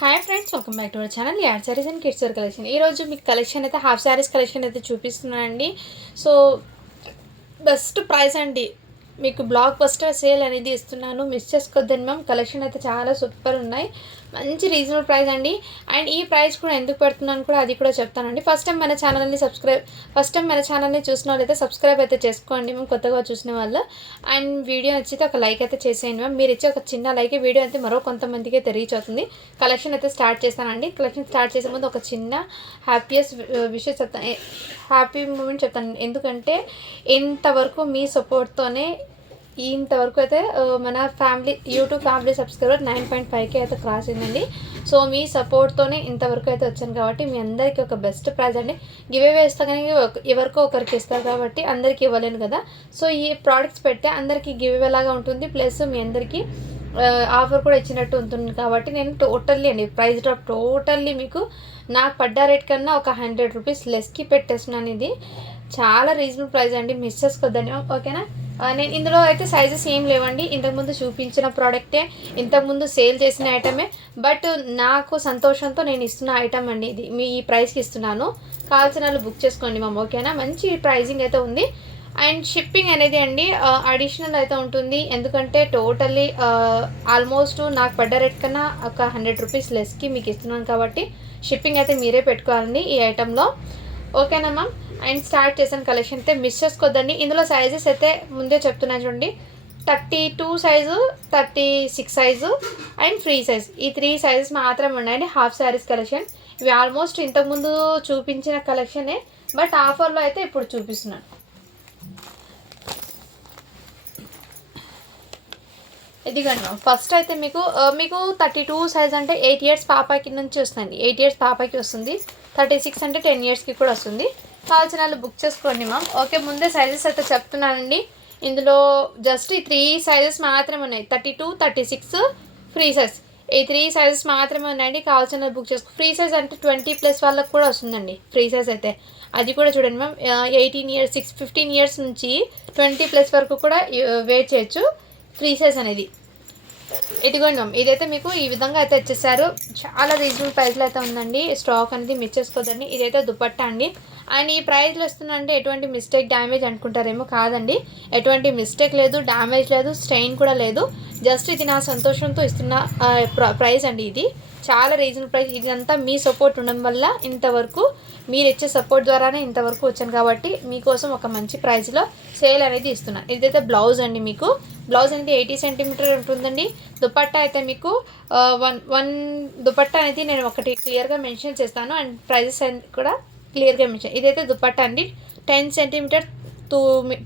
Hi friends, welcome back to our channel ad sarees and kids wear collection. ఈరోజు మీకు collection అయితే half saris collection అయితే చూపిస్తున్నానండి. సో బెస్ట్ ప్రైస్ అండి, మీకు బ్లాక్ బస్టర్ సేల్ అనేది ఇస్తున్నాను, మిస్ చేసుకోవద్దండి మ్యామ్. కలెక్షన్ అయితే చాలా సూపర్ ఉన్నాయి, మంచి రీజనబుల్ ప్రైస్ అండి. అండ్ ఈ ప్రైస్ కూడా ఎందుకు పెడుతున్నాను కూడా అది కూడా చెప్తానండి. ఫస్ట్ టైం మన ఛానల్ని చూసిన వాళ్ళైతే సబ్స్క్రైబ్ అయితే చేసుకోండి మేము, కొత్తగా చూసిన వాళ్ళు. అండ్ వీడియో నచ్చితే ఒక లైక్ అయితే చేసేయండి మ్యామ్. మీరు ఇచ్చే ఒక చిన్న లైక్ వీడియో అయితే మరో కొంతమందికి అయితే రీచ్ అవుతుంది. కలెక్షన్ అయితే స్టార్ట్ చేస్తానండి. కలెక్షన్ స్టార్ట్ చేసే ముందు ఒక చిన్న హ్యాపీయెస్ట్ విషయం చెప్తాను, హ్యాపీ మూమెంట్ చెప్తాను. ఎందుకంటే ఇంతవరకు మీ సపోర్ట్తోనే ఇంతవరకు అయితే మన యూట్యూబ్ ఫ్యామిలీ సబ్స్క్రైబర్ 9.5K అయితే క్రాస్ అయిందండి. సో మీ సపోర్ట్తోనే ఇంతవరకు అయితే వచ్చాను కాబట్టి మీ అందరికీ ఒక బెస్ట్ ప్రైజ్ అండి. గివ్ అవే ఇస్తా కానీ ఎవరికో ఒకరికి ఇస్తారు కాబట్టి అందరికీ ఇవ్వలేను కదా. సో ఈ ప్రోడక్ట్స్ పెడితే అందరికీ గివ్ అవే లాగా ఉంటుంది, ప్లస్ మీ అందరికీ ఆఫర్ కూడా ఇచ్చినట్టు ఉంటుంది. కాబట్టి నేను టోటల్లీ అండి ప్రైస్ డ్రాప్ టోటల్లీ మీకు నాకు పడ్డ రేట్ కన్నా ఒక 100 రూపీస్ లెస్కి పెట్టేస్తున్నాను. ఇది చాలా రీజనబుల్ ప్రైస్ అండి, మిస్ చేసుకోవద్దని ఓకేనా. నేను ఇందులో అయితే సైజెస్ ఏం లేవండి, ఇంతకుముందు చూపించిన ప్రోడక్టే, ఇంతకుముందు సేల్ చేసిన ఐటమే. బట్ నాకు సంతోషంతో నేను ఇస్తున్న ఐటమ్ అండి ఇది, మీ ఈ ప్రైస్కి ఇస్తున్నాను. కావాల్సిన వాళ్ళు బుక్ చేసుకోండి మ్యామ్ ఓకేనా. మంచి ప్రైజింగ్ అయితే ఉంది. అండ్ షిప్పింగ్ అనేది అండి అడిషనల్ అయితే ఉంటుంది, ఎందుకంటే టోటల్లీ ఆల్మోస్ట్ నాకు పడ్డ రేట్ కన్నా ఒక 100 రూపీస్ లెస్కి మీకు ఇస్తున్నాను కాబట్టి షిప్పింగ్ అయితే మీరే పెట్టుకోవాలండి ఈ ఐటెంలో ఓకేనా మ్యామ్. అండ్ స్టార్ట్ చేసిన కలెక్షన్ అయితే మిస్ చేసుకోవద్దండి. ఇందులో సైజెస్ అయితే ముందే చెప్తున్నాను చూడండి, 32 size, 36 size and free size, ఈ 3 సైజెస్ మాత్రమే ఉన్నాయండి హాఫ్ శారీస్ కలెక్షన్. ఇవి ఆల్మోస్ట్ ఇంతకుముందు చూపించిన కలెక్షనే, బట్ ఆఫర్లో అయితే ఇప్పుడు చూపిస్తున్నాను. ఇదిగోండి ఫస్ట్ అయితే మీకు 32 సైజ్ అంటే 8 ఇయర్స్ పాపకి నుంచి వస్తుంది, 8 ఇయర్స్ పాపకి వస్తుంది. 36 అంటే 10 ఇయర్స్కి కూడా వస్తుంది. కావాల్సిన వాళ్ళు బుక్ చేసుకోండి మ్యామ్ ఓకే. ముందే సైజెస్ అయితే చెప్తున్నానండి, ఇందులో జస్ట్ ఈ 3 సైజెస్ మాత్రమే ఉన్నాయి, 32, 36 ఫ్రీ సైజ్, ఈ 3 సైజెస్ మాత్రమే ఉన్నాయండి. కావాల్సిన బుక్ చేసుకో. ఫ్రీ సైజ్ అంటే 20+ వాళ్ళకి కూడా వస్తుందండి ఫ్రీ సైజ్ అయితే, అది కూడా చూడండి మ్యామ్. 18 ఇయర్స్ 15 ఇయర్స్ నుంచి 20+ వరకు కూడా వేర్ చేయొచ్చు ఫ్రీ సైజ్ అనేది. ఇదిగోండి మ్యామ్, ఇదైతే మీకు ఈ విధంగా అయితే ఇచ్చేసారు, చాలా రీజనబుల్ ప్రైస్లో అయితే ఉందండి. స్టాక్ అనేది మిస్ చేసుకోదండి. ఇదైతే దుపట్టా అండి. అండ్ ఈ ప్రైస్లో ఇస్తుందంటే ఎటువంటి మిస్టేక్ డ్యామేజ్ అనుకుంటారేమో, కాదండి, ఎటువంటి మిస్టేక్ లేదు, డ్యామేజ్ లేదు, స్ట్రెయిన్ కూడా లేదు. జస్ట్ ఇది నా సంతోషంతో ఇస్తున్న ప్రైస్ అండి. ఇది చాలా రీజనబుల్ ప్రైస్. ఇదంతా మీ సపోర్ట్ ఉండడం వల్ల ఇంతవరకు మీరు ఇచ్చే సపోర్ట్ ద్వారానే ఇంతవరకు వచ్చాను కాబట్టి మీకోసం ఒక మంచి ప్రైస్లో సేల్ అనేది ఇస్తున్నాను. ఇదైతే బ్లౌజ్ అండి, మీకు బ్లౌజ్ అనేది 80 సెంటీమీటర్ ఉంటుందండి. దుపట్టా అయితే మీకు వన్ దుపట్టా అనేది నేను ఒకటి క్లియర్గా మెన్షన్ చేస్తాను, అండ్ ప్రైజెస్ కూడా క్లియర్గా మెన్షన్. ఇదైతే దుపట్టా అండి, 10 సెంటీమీటర్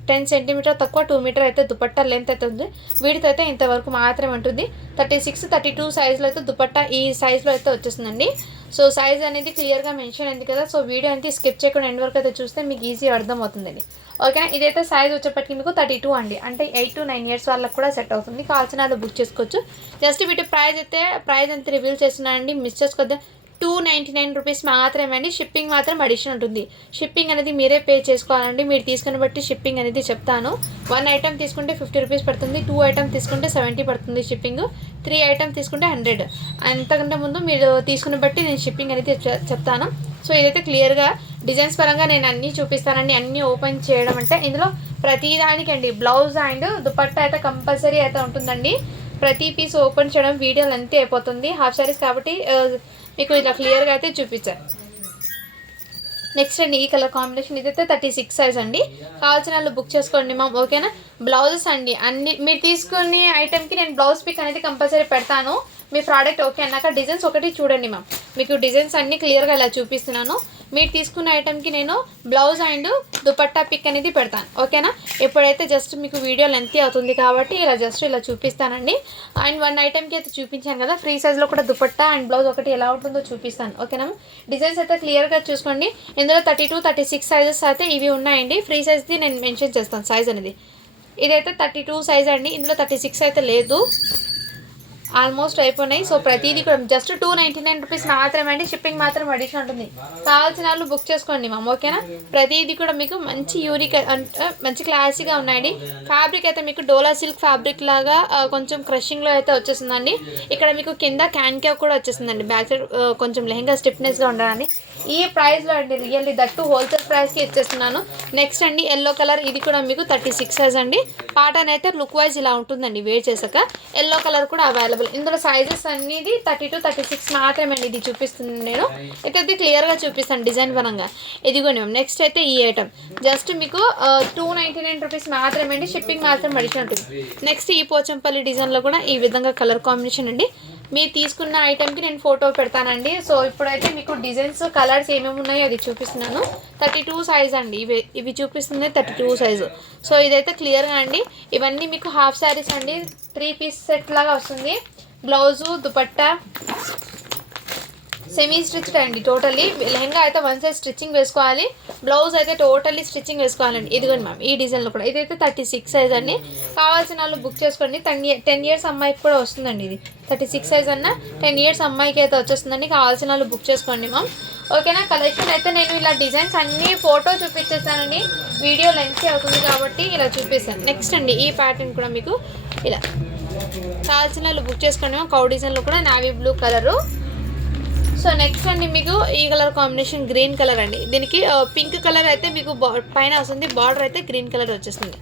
10 సెంటీమీటర్ తక్కువ 2 మీటర్ అయితే దుపట్టా లెంత్ అయితే ఉంది. వీటితో అయితే ఇంతవరకు మాత్రమే ఉంటుంది. 36, 32 సైజులో అయితే దుపట్టా ఈ సైజులో అయితే వచ్చేస్తుందండి. సో సైజ్ అనేది క్లియర్గా మెన్షన్ అయింది కదా. సో వీడియో అనేది స్కిప్ చేయకుండా ఎండ్ వరకు అయితే చూస్తే మీకు ఈజీ అర్థమవుతుందండి ఓకేనా. ఇదైతే సైజ్ వచ్చేప్పటికి మీకు 32 అండి, అంటే 8 to 9 ఇయర్స్ వాళ్ళకి కూడా సెట్ అవుతుంది. కావాల్సిన వాళ్ళు బుక్ చేసుకోవచ్చు. జస్ట్ వీటి ప్రైస్ ఎంత రివీల్ చేస్తున్నానండి, మిస్ చేసుకోవద్దు. 299 రూపీస్ మాత్రమే అండి. షిప్పింగ్ మాత్రం అడిషనల్ ఉంటుంది. షిప్పింగ్ అనేది మీరే పే చేసుకోవాలండి. మీరు తీసుకుని బట్టి షిప్పింగ్ అనేది చెప్తాను. 1 ఐటమ్ తీసుకుంటే 50 రూపీస్ పడుతుంది, 2 ఐటమ్ తీసుకుంటే 70 పడుతుంది షిప్పింగ్, 3 ఐటమ్ తీసుకుంటే 100. అంతకంటే ముందు మీరు తీసుకుని బట్టి నేను షిప్పింగ్ అనేది చెప్తాను. సో ఇదైతే క్లియర్గా డిజైన్స్ పరంగా నేను అన్నీ చూపిస్తానండి. అన్నీ ఓపెన్ చేయడం అంటే ఇందులో ప్రతిదానికి అండి బ్లౌజ్ అండ్ దుపట్టా అయితే కంపల్సరీ అయితే ఉంటుందండి. ప్రతి పీస్ ఓపెన్ చేయడం వీడియోలు అంతే అయిపోతుంది, హాఫ్ సారీస్ కాబట్టి మీకు ఇలా క్లియర్గా అయితే చూపించారు. నెక్స్ట్ అండి ఈ కలర్ కాంబినేషన్, ఇదైతే 36 సైజ్ అండి. కావాల్సిన వాళ్ళు బుక్ చేసుకోండి మ్యామ్ ఓకేనా. బ్లౌజెస్ అండి అన్ని మీరు తీసుకునే ఐటెంకి నేను బ్లౌజ్ పిక్ అనేది కంపల్సరీ పెడతాను. మీ ప్రోడక్ట్ ఓకే అన్నాక డిజైన్స్ ఒకటి చూడండి మ్యామ్, మీకు డిజైన్స్ అన్నీ క్లియర్గా ఇలా చూపిస్తున్నాను. మీరు తీసుకున్న ఐటెంకి నేను బ్లౌజ్ అండ్ దుపట్టా పిక్ అనేది పెడతాను ఓకేనా. ఇప్పుడైతే జస్ట్ మీకు వీడియో లెంత్ అవుతుంది కాబట్టి ఇలా చూపిస్తానండి. అండ్ 1 ఐటెంకి అయితే చూపించాను కదా, ఫ్రీ సైజ్లో కూడా దుపట్టా అండ్ బ్లౌజ్ ఒకటి ఎలా ఉంటుందో చూపిస్తాను ఓకేనా. డిజైన్స్ అయితే క్లియర్గా చూసుకోండి. ఇందులో 32, 36 సైజెస్ అయితే ఇవి ఉన్నాయండి. ఫ్రీ సైజ్ది నేను మెన్షన్ చేస్తాను సైజ్ అనేది. ఇదైతే 32 సైజ్ అండి, ఇందులో 36 అయితే లేదు. ఆల్మోస్ట్ అయిపోయినాయి. సో ప్రతిదీ కూడా జస్ట్ 299 రూపీస్ మాత్రమే అండి. షిప్పింగ్ మాత్రం అడిషనల్ ఉంటుంది. కావాల్సిన వాళ్ళు బుక్ చేసుకోండి మ్యామ్, ఓకేనా. ప్రతిదీ కూడా మీకు మంచి యూనిక్ అంటే మంచి క్లాసీగా ఉన్నాయండి. ఫ్యాబ్రిక్ అయితే మీకు డోలా సిల్క్ ఫ్యాబ్రిక్ లాగా కొంచెం క్రషింగ్లో అయితే వచ్చేసిందండి. ఇక్కడ మీకు కింద క్యాన్ క్యాప్ కూడా వచ్చేసిందండి. బ్యాక్ సైడ్ కొంచెం లెహంగా స్టిఫ్నెస్గా ఉండాలని ఈ ప్రైస్లో అండి. రియల్లీ దట్టు హోల్సేల్ ప్రైస్కి ఇచ్చేస్తున్నాను. నెక్స్ట్ అండి ఎల్లో కలర్, ఇది కూడా మీకు 36 సైజ్ అండి. పాటర్న్ అయితే లుక్ వైజ్ ఇలా ఉంటుందండి వేర్ చేశాక. ఎల్లో కలర్ కూడా అవైలబుల్. ఇందులో సైజెస్ అనేది 32, 36 మాత్రమే అండి. ఇది చూపిస్తుంది నేను అయితే క్లియర్గా చూపిస్తాను డిజైన్ పరంగా. ఇదిగోండి మ్యామ్. నెక్స్ట్ అయితే ఈ ఐటమ్ జస్ట్ మీకు 299 రూపీస్ మాత్రమే అండి. షిప్పింగ్ మాత్రం అడిషన్ ఉంటుంది. నెక్స్ట్ ఈ పోచంపల్లి డిజైన్లో కూడా ఈ విధంగా కలర్ కాంబినేషన్ అండి. మీరు తీసుకున్న ఐటెంకి నేను ఫోటో పెడతానండి. సో ఇప్పుడైతే మీకు డిజైన్స్ కలర్స్ ఏమేమి ఉన్నాయో అది చూపిస్తున్నాను. 32 సైజ్ అండి. ఇవి చూపిస్తుంది 32 సైజు. సో ఇదైతే క్లియర్గా అండి. ఇవన్నీ మీకు హాఫ్ శారీస్ అండి. 3 పీస్ సెట్ లాగా వస్తుంది. బ్లౌజు, దుపట్టా సెమీ స్టిచ్డ్ అండి. టోటల్లీ లెహంగా అయితే 1 సైజ్ స్టిచ్చింగ్ వేసుకోవాలి. బ్లౌజ్ అయితే టోటల్లీ స్టిచ్చింగ్ వేసుకోవాలండి. ఇదిగోండి మ్యామ్ ఈ డిజైన్లో కూడా ఇదైతే 36 సైజ్ అండి. కావాల్సిన వాళ్ళు బుక్ చేసుకోండి. 10 ఇయర్స్ అమ్మాయికి కూడా వస్తుందండి. ఇది 36 సైజ్ అన్న 10 ఇయర్స్ అమ్మాయికి అయితే వచ్చేస్తుందండి. కావాల్సిన వాళ్ళు బుక్ చేసుకోండి మ్యామ్, ఓకేనా. కలెక్షన్ అయితే నేను ఇలా డిజైన్స్ అన్నీ ఫోటో చూపించేస్తానండి. వీడియో లెంత్ అవుతుంది కాబట్టి ఇలా చూపిస్తాను. నెక్స్ట్ అండి ఈ ప్యాటర్న్ కూడా మీకు ఇలా కావాల్సిన వాళ్ళు బుక్ చేసుకోండి మ్యామ్. కౌ డిజైన్లో కూడా navy blue colour. So next అండి మీకు ఈ కలర్ కాంబినేషన్ గ్రీన్ కలర్ అండి. దీనికి పింక్ కలర్ అయితే మీకు పైన వస్తుంది. బార్డర్ అయితే గ్రీన్ కలర్ వచ్చేస్తుంది.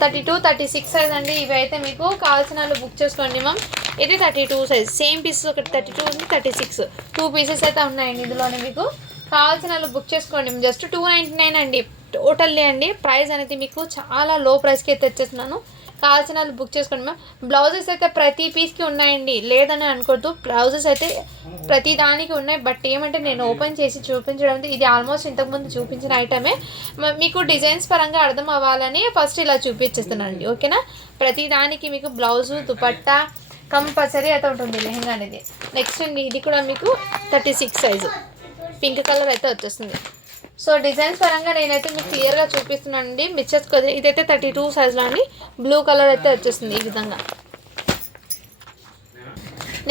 32, 36 సైజ్ అండి. ఇవి అయితే మీకు కావాల్సిన వాళ్ళు బుక్ చేసుకోండి మ్యామ్. ఇది 32 సైజ్. సేమ్ పీసెస్ ఒకటి 32 ఉంది, 36 2 పీసెస్ అయితే ఉన్నాయండి. ఇందులోనే మీకు కావాల్సిన వాళ్ళు బుక్ చేసుకోండి. జస్ట్ 299 అండి టోటల్లీ అండి. ప్రైస్ అనేది మీకు చాలా లో ప్రైస్కి అయితే తెచ్చేస్తున్నాను. కావాల్సిన వాళ్ళు బుక్ చేసుకోండి మ్యామ్. బ్లౌజెస్ అయితే ప్రతి పీస్కి ఉన్నాయండి, లేదని అనుకోవద్దు. బ్లౌజెస్ అయితే ప్రతి దానికి ఉన్నాయి. బట్ ఏమంటే నేను ఓపెన్ చేసి చూపించడం, ఇది ఆల్మోస్ట్ ఇంతకుముందు చూపించిన ఐటమే. మీకు డిజైన్స్ పరంగా అర్థం అవ్వాలని ఫస్ట్ ఇలా చూపించేస్తున్నానండి, ఓకేనా. ప్రతి దానికి మీకు బ్లౌజు, దుపట్టా కంపల్సరీ అయితే ఉంటుంది లెహంగా అనేది. నెక్స్ట్ అండి ఇది కూడా మీకు 36 సైజు పింక్ కలర్ అయితే వచ్చేస్తుంది. సో డిజైన్స్ పరంగా నేనైతే మీకు క్లియర్గా చూపిస్తున్నానండి. మిక్చర్స్ కొద్దిగా ఇదైతే 32 సైజ్లో అండి. బ్లూ కలర్ అయితే వచ్చేస్తుంది ఈ విధంగా.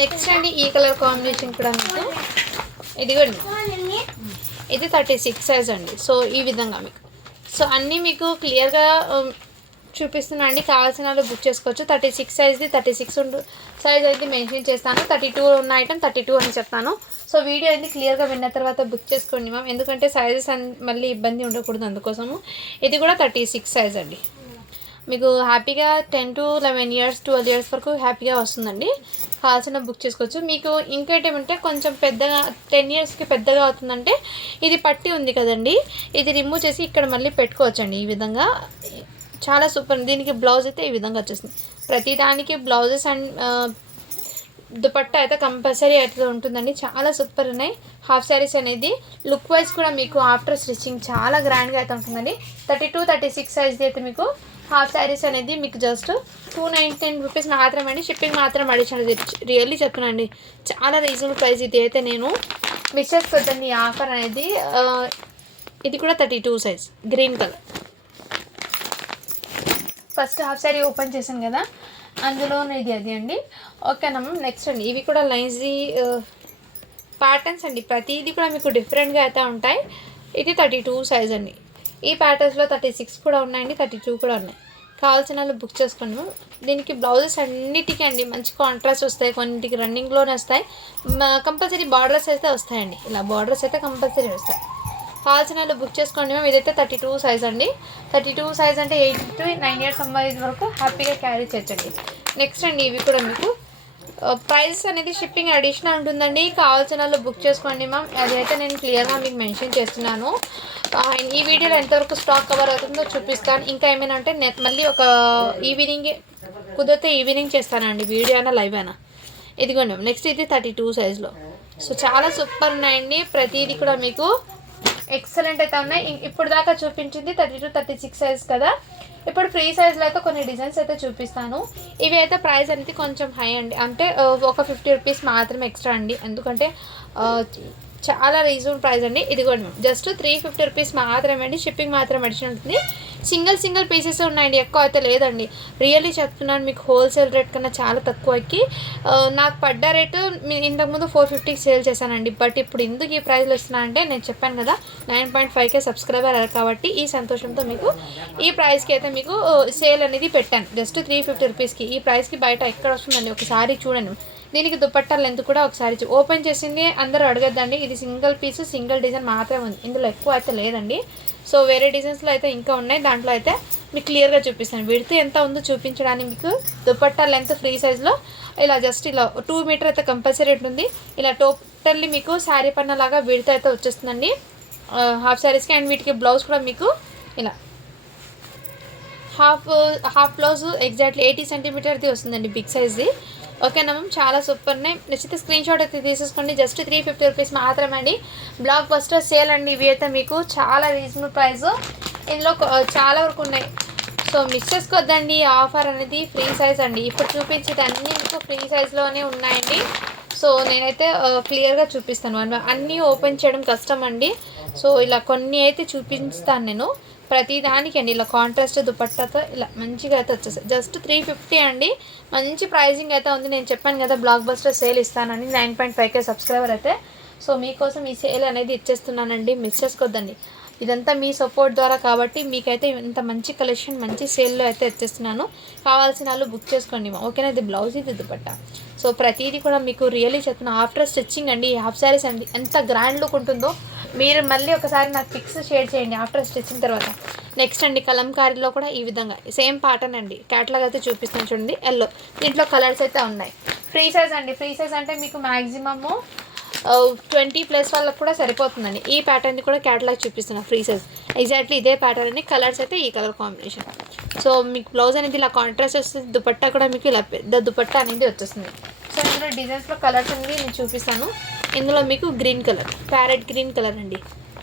నెక్స్ట్ అండి ఈ కలర్ కాంబినేషన్ కూడా మీకు ఇదిగోండి, ఇది 36 సైజ్ అండి. సో ఈ విధంగా మీకు సో అన్నీ మీకు క్లియర్గా చూపిస్తున్నా అండి. కావాల్సిన వాళ్ళు బుక్ చేసుకోవచ్చు. 36 సైజ్ది 36 సైజ్ అయితే మెన్షన్ చేస్తాను. 32 ఉన్న ఐటమ్ 32 అని చెప్తాను. సో వీడియో అయితే క్లియర్గా విన్న తర్వాత బుక్ చేసుకోండి మ్యామ్, ఎందుకంటే సైజెస్ మళ్ళీ ఇబ్బంది ఉండకూడదు, అందుకోసము. ఇది కూడా 36 సైజ్ అండి. మీకు హ్యాపీగా 10 to 11 ఇయర్స్ 12 ఇయర్స్ వరకు హ్యాపీగా వస్తుందండి. కావాల్సిన బుక్ చేసుకోవచ్చు. మీకు ఇంకేంటేమంటే కొంచెం పెద్దగా 10 ఇయర్స్కి పెద్దగా అవుతుందంటే ఇది పట్టి ఉంది కదండి, ఇది రిమూవ్ చేసి ఇక్కడ మళ్ళీ పెట్టుకోవచ్చండి. ఈ విధంగా చాలా సూపర్. దీనికి బ్లౌజ్ అయితే ఈ విధంగా వచ్చేసింది. ప్రతి దానికి బ్లౌజెస్ అండ్ దుపట్టా అయితే కంపల్సరీ అయితే ఉంటుందండి. చాలా సూపర్ ఉన్నాయి. హాఫ్ శారీస్ అనేది లుక్ వైజ్ కూడా మీకు ఆఫ్టర్ స్టిచ్చింగ్ చాలా గ్రాండ్గా అయితే ఉంటుందండి. 32, 36 సైజ్ది అయితే మీకు హాఫ్ శారీస్ అనేది మీకు జస్ట్ 299 రూపీస్ మాత్రమే అండి. షిప్పింగ్ మాత్రం అడిషనల్. రియల్లీ చెప్తున్నాండి, చాలా రీజనబుల్ ప్రైస్. ఇది అయితే నేను మిస్ చేసుకోవద్దండి ఈ ఆఫర్ అనేది. ఇది కూడా 32 size green colour. First half sari open చేశాను కదా, అందులో ఇది అది అండి, ఓకేనా. నెక్స్ట్ అండి ఇవి కూడా లైన్స్ది ప్యాటర్న్స్ అండి. ప్రతిదీ కూడా మీకు డిఫరెంట్గా అయితే ఉంటాయి. ఇది 32 సైజ్ అండి. ఈ ప్యాటర్న్స్లో 36 కూడా ఉన్నాయండి, 32 కూడా ఉన్నాయి. కావాల్సిన వాళ్ళు బుక్ చేసుకోండి. దీనికి బ్లౌజెస్ అన్నిటికీ అండి మంచి కాంట్రాస్ట్ వస్తాయి, కొన్నింటికి రన్నింగ్లోనే వస్తాయి. కంపల్సరీ బార్డర్స్ అయితే వస్తాయండి. ఇలా బార్డర్స్ అయితే కంపల్సరీ వస్తాయి. కావాల్సిన వాళ్ళు బుక్ చేసుకోండి మ్యామ్. ఇదైతే 32 సైజ్ అండి. 32 సైజ్ అంటే 8 to 9 ఇయర్స్ అమ్మాయి వరకు హ్యాపీగా క్యారీ చేయొచ్చండి. నెక్స్ట్ అండి ఇవి కూడా మీకు ప్రైస్ అనేది షిప్పింగ్ అడిషనల్ ఉంటుందండి. కావాల్సిన వాళ్ళు బుక్ చేసుకోండి మ్యామ్. అదైతే నేను క్లియర్గా మీకు మెన్షన్ చేస్తున్నాను. ఈ వీడియోలో ఎంతవరకు స్టాక్ కవర్ అవుతుందో చూపిస్తాను. ఇంకా ఏమైనా అంటే మళ్ళీ ఒక ఈవినింగ్ కుదిరితే ఈవినింగ్ చేస్తానండి, వీడియో అయినా లైవ్ అయినా. ఇదిగోండి నెక్స్ట్ ఇది 32 సైజ్లో. సో చాలా సూపర్ ఉన్నాయండి. ప్రతిదీ కూడా మీకు ఎక్సలెంట్ అయితే ఉన్నాయి. ఇప్పుడు దాకా చూపించింది 32, 36 సైజ్ కదా. ఇప్పుడు ఫ్రీ సైజ్లో అయితే కొన్ని డిజైన్స్ అయితే చూపిస్తాను. ఇవి అయితే ప్రైస్ అనేది కొంచెం హై అండి, అంటే ఒక 50 రూపీస్ మాత్రమే ఎక్స్ట్రా అండి. ఎందుకంటే చాలా రీజనబుల్ ప్రైస్ అండి. ఇదిగోండి మ్యామ్ జస్ట్ 350 రూపీస్ మాత్రమే అండి. షిప్పింగ్ మాత్రం అడిషన్ ఉంటుంది. సింగిల్ పీసెస్ ఉన్నాయండి, ఎక్కువ అయితే లేదండి. రియల్లీ చెప్తున్నాను మీకు, హోల్సేల్ రేట్ కన్నా చాలా తక్కువకి నాకు పడ్డ రేటు ఇంతకుముందు 450కి సేల్ చేశానండి. బట్ ఇప్పుడు ఎందుకు ఈ ప్రైస్లో ఇస్తున్నా అంటే నేను చెప్పాను కదా 9.5K సబ్స్క్రైబర్ కాబట్టి ఈ సంతోషంతో మీకు ఈ ప్రైస్కి అయితే మీకు సేల్ అనేది పెట్టాను. జస్ట్ 350 రూపీస్కి. ఈ ప్రైస్కి బయట ఎక్కడ వస్తుందండి, ఒకసారి చూడండి. దీనికి దుపట్టా లెంత్ కూడా ఒకసారి ఓపెన్ చేసింది అందరూ అడగద్దండి. ఇది సింగిల్ పీస్ సింగిల్ డిజైన్ మాత్రమే ఉంది, ఇందులో ఎక్కువ అయితే లేదండి. సో వేరే డిజైన్స్లో అయితే ఇంకా ఉన్నాయి, దాంట్లో అయితే మీకు క్లియర్గా చూపిస్తాను. విడ్త్ ఎంత ఉందో చూపించడానికి మీకు దుపట్టా లెంత్ ఫ్రీ సైజ్లో ఇలా జస్ట్ ఇలా 2 మీటర్ అయితే కంపల్సరీ ఉంటుంది. ఇలా టోటల్లీ మీకు శారీ పన్న లాగా విడ్త్ అయితే వచ్చేస్తుందండి హాఫ్ శారీస్కి. అండ్ వీటికి బ్లౌజ్ కూడా మీకు ఇలా హాఫ్ బ్లౌజ్ ఎగ్జాక్ట్లీ 80 సెంటీమీటర్ది వస్తుందండి, బిగ్ సైజ్ది. ఓకేనా మ్యామ్, చాలా సూపర్ ఉన్నాయి. నచ్చితే స్క్రీన్ షాట్ అయితే తీసేసుకోండి. జస్ట్ 350 రూపీస్ మాత్రమే అండి. బ్లాక్ బస్టర్ సేల్ అండి. ఇవి అయితే మీకు చాలా రీజనబుల్ ప్రైస్, ఇందులో చాలా వరకు ఉన్నాయి. సో మిస్ చేసుకోవద్దండి. ఆఫర్ అనేది ఫ్రీ సైజ్ అండి. ఇప్పుడు చూపించేది అన్నీ మీకు ఫ్రీ సైజ్లోనే ఉన్నాయండి. సో నేనైతే క్లియర్గా చూపిస్తాను. అన్నీ ఓపెన్ చేయడం కష్టం అండి. సో ఇలా కొన్ని అయితే చూపిస్తాను నేను ప్రతి దానికి అండి. ఇలా కాంట్రాస్ట్ దుపట్టాతో ఇలా మంచిగా అయితే వచ్చేస్తాయి. జస్ట్ 350 అండి. మంచి ప్రైజింగ్ అయితే ఉంది. నేను చెప్పాను కదా బ్లాక్ బస్టర్ సేల్ ఇస్తానని 9.5K సబ్స్క్రైబర్ అయితే. సో మీకోసం ఈ సేల్ అనేది ఇచ్చేస్తున్నానండి, మిస్ చేసుకోవద్దండి. ఇదంతా మీ సపోర్ట్ ద్వారా కాబట్టి మీకైతే ఇంత మంచి కలెక్షన్ మంచి సేల్లో అయితే ఇచ్చేస్తున్నాను. కావాల్సిన వాళ్ళు బుక్ చేసుకోండి. ఓకేనా, ఇది బ్లౌజ్, ఇది దుపట్టా. సో ప్రతిదీ కూడా మీకు రియల్లీ చెప్తున్నా ఆఫ్టర్ స్టిచ్చింగ్ అండి. ఈ హాఫ్ శారీస్ అండి ఎంత గ్రాండ్ లుక్ ఉంటుందో మీరు మళ్ళీ ఒకసారి నాకు పిక్స్ షేర్ చేయండి ఆఫ్టర్ స్టిచ్చింగ్ తర్వాత. నెక్స్ట్ అండి కలంకారీలో కూడా ఈ విధంగా సేమ్ ప్యాటర్న్ అండి. క్యాట్లాగ్ అయితే చూపిస్తాను చూడండి, ఎల్లో. దీంట్లో కలర్స్ అయితే ఉన్నాయి. ఫ్రీ సైజ్ అండి. ఫ్రీ సైజ్ అంటే మీకు మ్యాక్సిమము 20+ వాళ్ళకి కూడా సరిపోతుందండి. ఈ ప్యాటర్న్ని కూడా క్యాటలాగ్ చూపిస్తున్నాను ఫ్రీ సైజ్. ఎగ్జాక్ట్లీ ఇదే ప్యాటర్న్ అండి. కలర్స్ అయితే ఈ కలర్ కాంబినేషన్. సో మీకు బ్లౌజ్ అనేది ఇలా కాంట్రాస్ట్ వస్తుంది. దుపట్టా కూడా మీకు ఇలా పెద్ద దుపట్టా అనేది వచ్చేస్తుంది. సో ఇందులో డిజైన్స్లో కలర్స్ అనేది నేను చూపిస్తాను. ఇందులో మీకు green colour, parrot green colour అండి.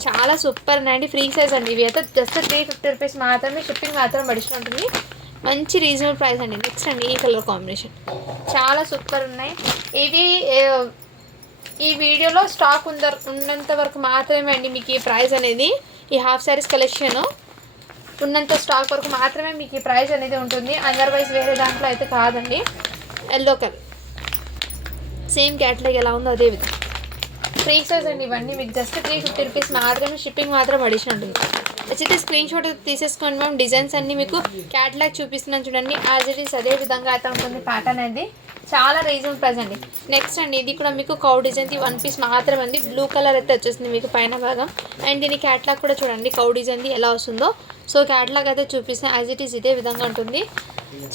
చాలా సూపర్ అండి. ఫ్రీ సైజ్ అండి. ఇవి అయితే జస్ట్ 350 రూపీస్ మాత్రమే. షిప్పింగ్ మాత్రం అడిషన్ ఉంటుంది. మంచి రీజనబుల్ ప్రైస్ అండి. నెక్స్ట్ అండి ఈ కలర్ కాంబినేషన్ చాలా సూపర్ ఉన్నాయి. ఇవి ఈ వీడియోలో స్టాక్ ఉన్నంత వరకు మాత్రమే అండి మీకు ఈ ప్రైస్ అనేది. ఈ హాఫ్ శారీస్ కలెక్షన్ ఉన్నంత స్టాక్ వరకు మాత్రమే మీకు ఈ ప్రైస్ అనేది ఉంటుంది. అదర్వైజ్ వేరే దాంట్లో అయితే కాదండి. ఎల్లో కలర్ సేమ్ క్యాట్లాగ్ ఎలా ఉందో అదే విధంగా ఫ్రీ సైజ్ అండి. ఇవన్నీ మీకు జస్ట్ 350 రూపీస్ మాత్రమే. షిప్పింగ్ మాత్రం అడిషన్ ఉంటుంది. నచ్చితే స్క్రీన్ షాట్ తీసేసుకోండి మ్యామ్. డిజైన్స్ అన్నీ మీకు క్యాట్లాగ్ చూపిస్తున్నాను చూడండి. యాజ్ ఇట్ ఈస్ అదే విధంగా అయితే ఉంటుంది ప్యాటర్న్ అనేది. చాలా రీజనబుల్ ప్రైస్ అండి. నెక్స్ట్ అండి ఇది కూడా మీకు కౌ డిజైన్ది 1 పీస్ మాత్రమే అండి. బ్లూ కలర్ అయితే వచ్చేస్తుంది మీకు పైన భాగం. అండ్ దీని క్యాట్లాగ్ కూడా చూడండి కౌ డిజైన్ది ఎలా వస్తుందో. సో క్యాట్లాగ్ అయితే చూపిస్తాను. యాజ్ ఇట్ ఈస్ ఇదే విధంగా ఉంటుంది.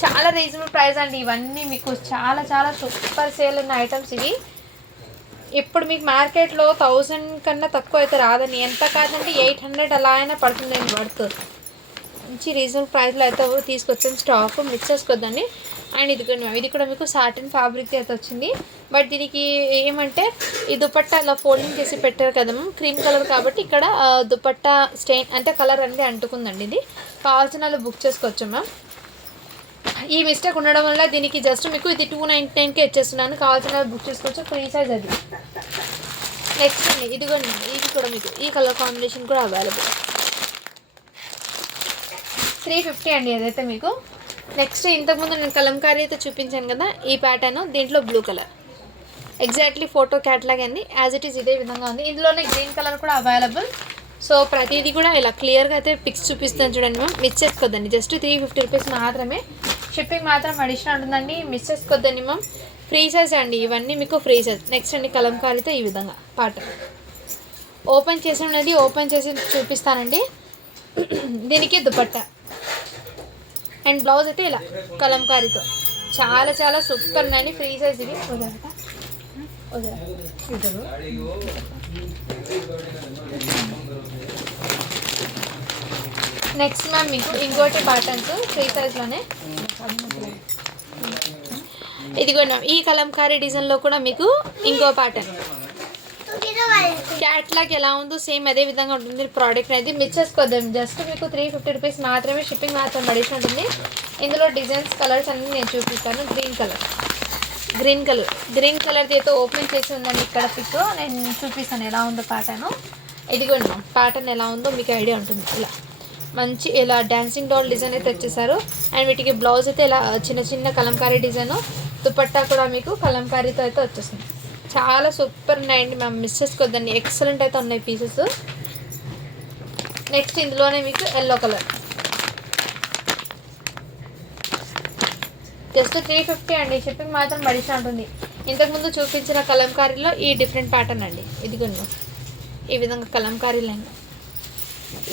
చాలా రీజనబుల్ ప్రైస్ అండి. ఇవన్నీ మీకు చాలా చాలా సూపర్ సేల్ ఉన్న ఐటమ్స్ ఇవి. ఇప్పుడు మీకు మార్కెట్లో 1000 కన్నా తక్కువ అయితే రాదండి. ఎంత కాదంటే 800 అలా అయినా పడుతుంది పడుతుంది. మంచి రీజనబుల్ ప్రైస్లో అయితే తీసుకొచ్చాను. స్టాక్ మిక్స్ చేసుకోవద్దండి. అండ్ ఇది కూడా మీకు సాటిన్ ఫ్యాబ్రిక్ అయితే వచ్చింది. బట్ దీనికి ఏమంటే ఈ దుపట్టా ఇలా ఫోల్డింగ్ చేసి పెట్టారు కదా క్రీమ్ కలర్ కాబట్టి ఇక్కడ దుపట్టా స్టెయిన్ అంటే కలర్ అనేది అంటుకుందండి. ఇది కావాల్సిన వాళ్ళు బుక్ చేసుకోవచ్చు మ్యామ్. ఈ మిస్టేక్ ఉండడం వల్ల దీనికి జస్ట్ మీకు ఇది 299కే ఇచ్చేస్తున్నాను. కావాల్సిన బుక్ చేసుకోవచ్చు. ఫ్రీ సైజ్ అది. నెక్స్ట్ అండి ఇదిగోండి, ఇది కూడా మీకు ఈ కలర్ కాంబినేషన్ కూడా అవైలబుల్. 350 అండి ఏదైతే మీకు. నెక్స్ట్ ఇంతకుముందు నేను కలంకారీ అయితే చూపించాను కదా ఈ ప్యాటర్న్. దీంట్లో blue colour exactly photo catalogue అండి. యాజ్ ఇట్ ఈస్ ఇదే విధంగా ఉంది. ఇందులోనే గ్రీన్ కలర్ కూడా అవైలబుల్. సో ప్రతిదీ కూడా ఇలా క్లియర్గా అయితే పిక్స్ చూపిస్తాను చూడండి మ్యామ్. మిస్ చేసుకోవద్దండి. జస్ట్ 350 రూపీస్ మాత్రమే. షిప్పింగ్ మాత్రం అడిషనల్ ఉంటుందండి. మిస్ చేసుకోవద్దండి మ్యామ్. ఫ్రీ సైజ్ అండి ఇవన్నీ మీకు ఫ్రీ సైజ్. నెక్స్ట్ అండి కలంకారీతో ఈ విధంగా ప్యాటర్న్ ఓపెన్ చేసి చూపిస్తానండి. దీనికి దుపట్టా అండ్ బ్లౌజ్ అయితే ఇలా కలంకారీతో చాలా చాలా సూపర్ అండి. ఫ్రీ సైజ్ ఇవి. నెక్స్ట్ మ్యామ్ మీకు ఇంకోటి ప్యాటర్న్స్ ఫ్రీ సైజ్లోనే. ఇదిగోండి ఈ కలంకారీ డిజైన్లో కూడా మీకు ఇంకో ప్యాటర్న్. క్యాట్లాగ్ ఎలా ఉందో సేమ్ అదే విధంగా ఉంటుంది ప్రోడక్ట్ అనేది. మిస్ చేసుకోద్దాం. జస్ట్ మీకు 350 రూపీస్ మాత్రమే. షిప్పింగ్ మాత్రం అడిషన్ ఉంటుంది. ఇందులో డిజైన్స్ కలర్స్ అన్నీ నేను చూపిస్తాను. గ్రీన్ కలర్ గ్రీన్ కలర్ది అయితే ఓపెన్ చేసి ఉందండి ఇక్కడ పిక్. నేను చూపిస్తాను ఎలా ఉందో ప్యాటర్న్. ఇదిగోండి మ్యామ్, ప్యాటర్న్ ఎలా ఉందో మీకు ఐడియా ఉంటుంది. ఇలా మంచి ఇలా డాన్సింగ్ డాల్ డిజైన్ అయితే వచ్చేసారు. అండ్ వీటికి బ్లౌజ్ అయితే ఇలా చిన్న చిన్న కలంకారీ డిజైను, దుపట్టా కూడా మీకు కలంకారీతో అయితే వచ్చేస్తుంది. చాలా సూపర్ ఉన్నాయండి మ్యామ్, మిస్ చేసుకోవద్దండి. ఎక్సలెంట్ అయితే ఉన్నాయి పీసెస్. నెక్స్ట్ ఇందులోనే మీకు ఎల్లో కలర్, జస్ట్ 350 అండి. షిప్పింగ్ మాత్రం అడిషనల్ ఉంటుంది. ఇంతకుముందు చూపించిన కలంకారీలో ఈ డిఫరెంట్ ప్యాటర్న్ అండి. ఇదిగోండి ఈ విధంగా కలంకారీ లైన్.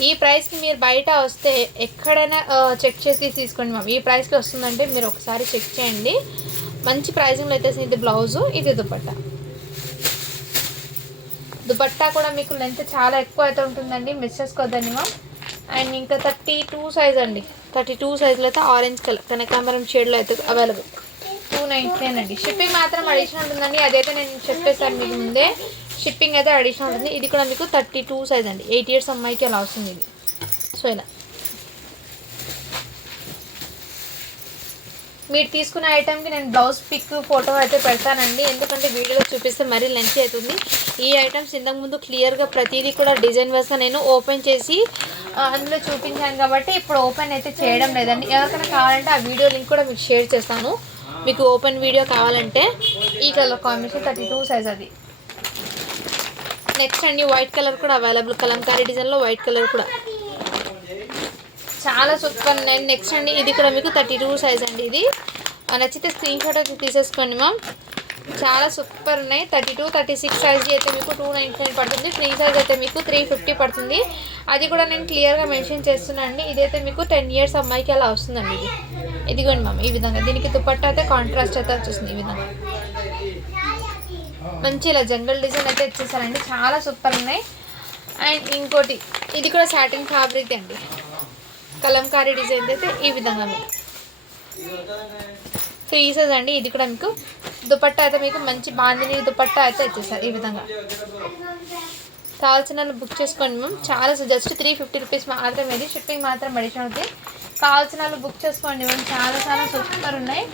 ఈ ప్రైస్కి మీరు బయట వస్తే ఎక్కడైనా చెక్ చేసి తీసుకోండి మ్యామ్. ఈ ప్రైస్కి వస్తుందంటే మీరు ఒకసారి చెక్ చేయండి. మంచి ప్రైజింగ్లో అయితే ఇది బ్లౌజు, ఇది దుపట్టా కూడా మీకు లెంత్ చాలా ఎక్కువ అయితే ఉంటుందండి, మిస్ చేసుకోవద్దండి మ్యామ్. అండ్ ఇంకా 32 సైజ్ అండి. 32 సైజులో అయితే ఆరెంజ్ కలర్ కనకాంబరం షేడ్లో అయితే అవైలబుల్. 299 అండి. షిప్పింగ్ మాత్రం అడిషనల్ ఉంటుందండి. అదైతే నేను చెప్పేసాను మీకు ముందే, షిప్పింగ్ అయితే అడిషనల్ ఉంటుంది. ఇది కూడా మీకు 32 సైజ్ అండి. 8 ఇయర్స్ అమ్మాయికి అలా వస్తుంది ఇది. సో ఇలా మీరు తీసుకున్న ఐటెంకి నేను బ్లౌజ్ పిక్ ఫోటో అయితే పెడతానండి. ఎందుకంటే వీడియోలో చూపిస్తే మరీ లెంత్ అవుతుంది. ఈ ఐటమ్స్ ఇంతకుముందు క్లియర్గా ప్రతిదీ కూడా డిజైన్ వేస్గా నేను ఓపెన్ చేసి అందులో చూపించాను కాబట్టి ఇప్పుడు ఓపెన్ అయితే చేయడం లేదండి. ఎవరికైనా కావాలంటే ఆ వీడియో లింక్ కూడా మీకు షేర్ చేస్తాను. మీకు ఓపెన్ వీడియో కావాలంటే ఈ కలర్ కాంబినేషన్ 32 సైజ్ అది. నెక్స్ట్ అండి వైట్ కలర్ కూడా అవైలబుల్, కలంకారీ డిజైన్లో వైట్ కలర్ కూడా చాలా సూపర్ ఉన్నాయి. నెక్స్ట్ అండి ఇది కూడా మీకు 32 సైజ్ అండి. ఇది నచ్చితే స్క్రీన్ షాట్ అయితే తీసేసుకోండి మ్యామ్. చాలా సూపర్ ఉన్నాయి. 32, 36 సైజ్ అయితే మీకు 299 పడుతుంది. ఫ్రీ సైజ్ అయితే మీకు 350 పడుతుంది. అది కూడా నేను క్లియర్గా మెన్షన్ చేస్తున్నాను అండి. ఇదైతే మీకు 10 ఇయర్స్ అమ్మాయికి అలా వస్తుందండి. ఇదిగోండి మ్యామ్ ఈ విధంగా. దీనికి దుపట్టా అయితే కాంట్రాస్ట్ అయితే వచ్చేస్తుంది. ఈ విధంగా మంచి ఇలా జంగల్ డిజైన్ అయితే ఇచ్చేసారండి. చాలా సూపర్ ఉన్నాయి. అండ్ ఇంకోటి ఇది కూడా సాటిన్ ఫ్యాబ్రిక్ అండి, కలంకారీ డిజైన్ అయితే ఈ విధంగా మీకు ఫ్రీ సైజ్ అండి. ఇది కూడా మీకు దుపట్టా అయితే మీకు మంచి బాందిని దుపట్టా అయితే వచ్చేసారు. ఈ విధంగా కావాల్సిన బుక్ చేసుకోండి మ్యామ్. చాలా జస్ట్ 350 రూపీస్ మాత్రమే. ఇది షిప్పింగ్ మాత్రం అడిషనల్ అవుతుంది. కావాల్సిన బుక్ చేసుకోండి మ్యామ్. చాలా చాలా సూపర్ ఉన్నాయి.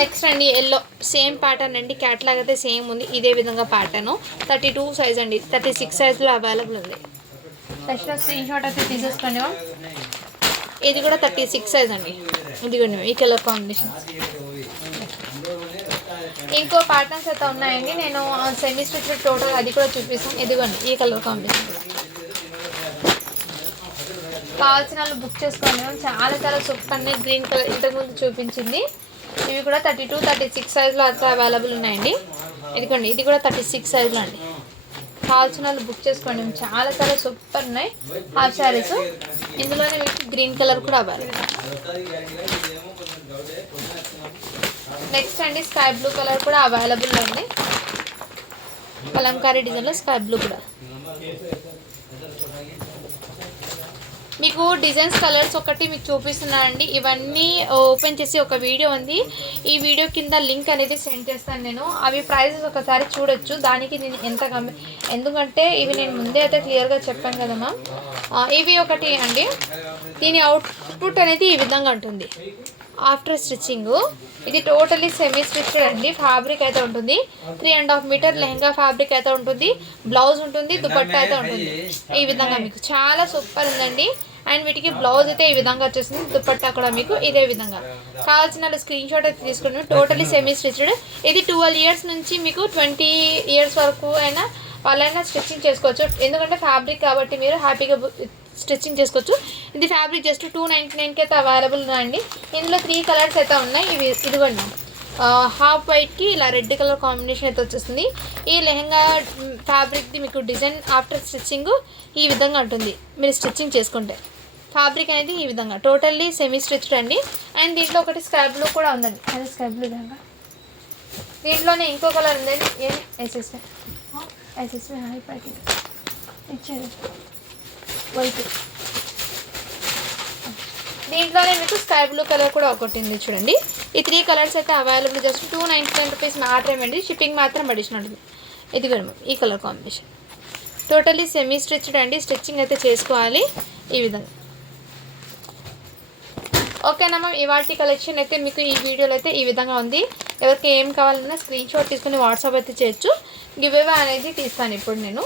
నెక్స్ట్ అండి ఎల్లో సేమ్ ప్యాటర్న్ అండి. క్యాట్లాగ్ అయితే సేమ్ ఉంది. ఇదే విధంగా ప్యాటర్న్ 32 సైజ్ అండి. 36 సైజ్లో అవైలబుల్ ఉంది. ఫస్ట్ స్క్రీన్ షాట్ అయితే తీసేసుకోండి మ్యామ్. ఇది కూడా 36 సైజ్ అండి. ఇదిగోండి ఈ కలర్ కాంబినేషన్. ఇంకో ప్యాటర్న్స్ అయితే ఉన్నాయండి. నేను సెమీ స్టిచ్ టోటల్ అది కూడా చూపిస్తాను. ఇదిగోండి ఈ కలర్ కాంబినేషన్ కూడా కావాల్సిన వాళ్ళు బుక్ చేసుకోండి మ్యామ్. చాలా చాలా సూపర్ అండి. గ్రీన్ కలర్ ఇంతకుముందు చూపించింది. ఇవి కూడా 32, 36 సైజ్లో అయితే అవైలబుల్ ఉన్నాయండి. ఇదిగోండి ఇది కూడా 36 సైజ్లో అండి. కావాల్సిన వాళ్ళు బుక్ చేసుకోండి. చాలా చాలా సూపర్ ఉన్నాయి హాఫ్ శారీస్. ఇందులోనే మీకు గ్రీన్ కలర్ కూడా అవైలబుల్. నెక్స్ట్ అండి స్కై బ్లూ కలర్ కూడా అవైలబుల్ ఉంది. కలంకారీ డిజైన్లో స్కై బ్లూ కూడా మీకు డిజైన్స్ కలర్స్ ఒకటి మీకు చూపిస్తున్నానండి. ఇవన్నీ ఓపెన్ చేసి ఒక వీడియో ఉంది. ఈ వీడియో కింద లింక్ అనేది సెండ్ చేస్తాను నేను. అవి ప్రైజెస్ ఒకసారి చూడొచ్చు. దానికి నేను ఎంత ఎందుకంటే ఇవి నేను ముందే అయితే క్లియర్గా చెప్పాను కదా మ్యామ్. ఇవి ఒకటి అండి. దీని అవుట్పుట్ అనేది ఈ విధంగా ఉంటుంది ఆఫ్టర్ స్టిచ్చింగ్. ఇది టోటలీ సెమీ స్టిచ్డ్ అండి. ఫ్యాబ్రిక్ అయితే ఉంటుంది. 3.5 మీటర్ లెహంగా ఫ్యాబ్రిక్ అయితే ఉంటుంది. బ్లౌజ్ ఉంటుంది, దుపట్టా అయితే ఉంటుంది. ఈ విధంగా మీకు చాలా సూపర్ ఉందండి. అండ్ వీటికి బ్లౌజ్ అయితే ఈ విధంగా వచ్చేసింది. దుపట్టా కూడా మీకు ఇదే విధంగా. కావాల్సిన స్క్రీన్ షాట్ అయితే తీసుకుని టోటలీ సెమీ స్టిచ్డ్. ఇది 12 ఇయర్స్ నుంచి మీకు 20 ఇయర్స్ వరకు అయినా వాళ్ళైనా స్టిచ్చింగ్ చేసుకోవచ్చు. ఎందుకంటే ఫ్యాబ్రిక్ కాబట్టి మీరు హ్యాపీగా స్టిచ్చింగ్ చేసుకోవచ్చు. ఇది ఫ్యాబ్రిక్ జస్ట్ 299కి అయితే అవైలబుల్ ఉన్నాయండి. ఇందులో 3 కలర్స్ అయితే ఉన్నాయి. ఇదిగోండి హాఫ్ వైట్కి ఇలా రెడ్ కలర్ కాంబినేషన్ అయితే వచ్చేస్తుంది. ఈ లెహంగా ఫ్యాబ్రిక్ది మీకు డిజైన్ ఆఫ్టర్ స్టిచ్చింగ్ ఈ విధంగా ఉంటుంది. మీరు స్టిచ్చింగ్ చేసుకుంటే ఫ్యాబ్రిక్ అనేది ఈ విధంగా టోటల్లీ సెమీ స్టిచ్డ్ అండి. అండ్ దీంట్లో ఒకటి స్కై బ్లూ కూడా ఉందండి. అది స్కై బ్లూ విధంగా. దీంట్లోనే ఇంకో కలర్ ఉందండి. ఏమి ఎస్ఎస్వి పైకి ఇచ్చేది వైట్. దీంట్లోనే మీకు స్కై బ్లూ కలర్ కూడా ఒకటి ఉంది చూడండి. ఈ 3 కలర్స్ అయితే అవైలబుల్. జస్ట్ 299 రూపీస్ మాత్రమే అండి. షిప్పింగ్ మాత్రం అడిషనల్ ఉంటుంది. ఇది కూడా ఈ colour combination totally semi stitched అండి. స్టిచ్చింగ్ అయితే చేసుకోవాలి ఈ విధంగా. ఓకేనా మ్యామ్, ఇవాళ కలెక్షన్ అయితే మీకు ఈ వీడియోలో అయితే ఈ విధంగా ఉంది. ఎవరికి ఏం కావాలన్నా స్క్రీన్ షాట్ తీసుకుని వాట్సాప్ అయితే చేయొచ్చు. గివ్ అవే అనేది తీస్తాను ఇప్పుడు నేను.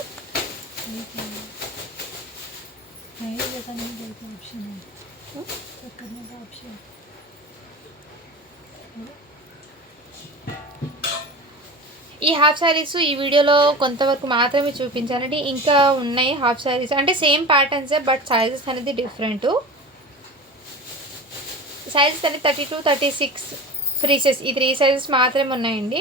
ఈ హాఫ్ శారీస్ ఈ వీడియోలో కొంతవరకు మాత్రమే చూపించానండి. ఇంకా ఉన్నాయి హాఫ్ శారీస్, అంటే సేమ్ ప్యాటర్న్సే బట్ సైజెస్ అనేది డిఫరెంట్. సైజెస్ అనేది 32, 36 ఫ్రీ సైజ్, ఈ 3 సైజెస్ మాత్రమే ఉన్నాయండి.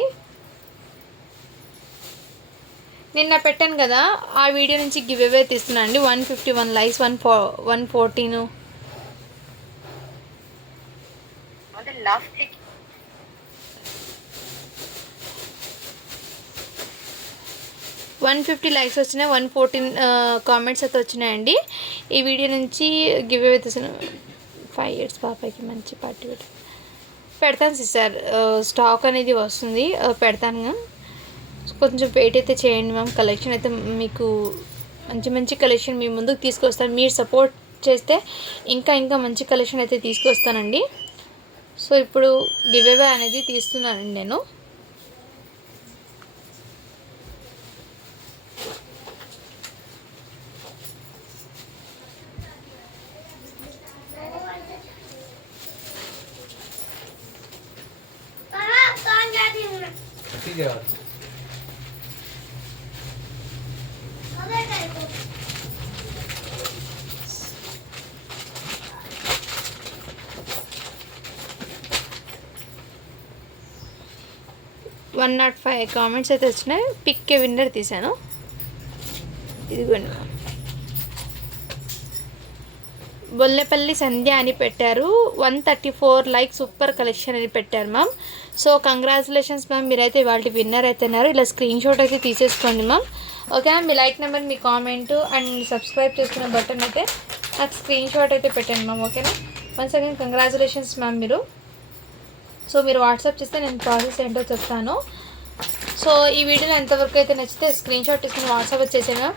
నిన్న పెట్టాను కదా ఆ వీడియో నుంచి గివ్ అవే తీస్తున్నాను అండి. 151 లైక్స్, 114 150 లైక్స్ వచ్చినాయి, 114 కామెంట్స్ అయితే వచ్చినాయండి. ఈ వీడియో నుంచి గివ్ అవే తీస్తున్నాను. 5 ఇయర్స్ పాపకి మంచి పార్టీ పెడతాను సిస్టర్. స్టాక్ అనేది వస్తుంది, పెడతాను. కొంచెం వెయిట్ అయితే చేయండి మ్యామ్. కలెక్షన్ అయితే మీకు మంచి మంచి కలెక్షన్ మీ ముందుకు తీసుకొస్తాను. మీరు సపోర్ట్ చేస్తే ఇంకా ఇంకా మంచి కలెక్షన్ అయితే తీసుకొస్తానండి. సో ఇప్పుడు గివ్ అవే అనేది తీస్తున్నానండి నేను. వన్ 105 కామెంట్స్ అయితే వచ్చినాయి. పిక్ విన్నర్ తీసాను. ఇదిగోండి, బొల్లెపల్లి సంధ్య అని పెట్టారు. 134 లైక్, సూపర్ కలెక్షన్ అని పెట్టారు మ్యామ్. సో కంగ్రాచులేషన్స్ మ్యామ్, మీరైతే వాళ్ళ విన్నర్ అవుతున్నారు. ఇలా స్క్రీన్ షాట్ అయితే తీసేసుకోండి ma'am. Okay ma'am, me like number, me comment and subscribe చేసుకున్న బటన్ అయితే నాకు స్క్రీన్ షాట్ అయితే పెట్టండి మ్యామ్. ఓకేనా, వన్స్ అగైన్ కంగ్రాచులేషన్స్ మ్యామ్ మీరు. సో మీరు వాట్సాప్ చేస్తే నేను ప్రాసెస్ ఏంటో చెప్తాను. సో ఈ వీడియోలో ఎంతవరకు అయితే నచ్చితే స్క్రీన్ షాట్ తీసుకుని వాట్సాప్ వచ్చేసాను.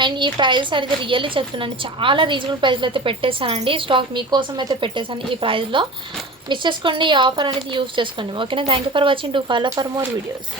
అండ్ ఈ ప్రైజెస్ అనేది రియల్లీ చెప్తున్నాను, చాలా రీజనబుల్ ప్రైస్లో అయితే పెట్టేశానండి. స్టాక్ మీకోసం అయితే పెట్టేశాను ఈ ప్రైస్లో. మిస్ చేసుకోండి, ఈ ఆఫర్ అనేది యూస్ చేసుకోండి. ఓకేనా, thank you for watching. To follow for more videos.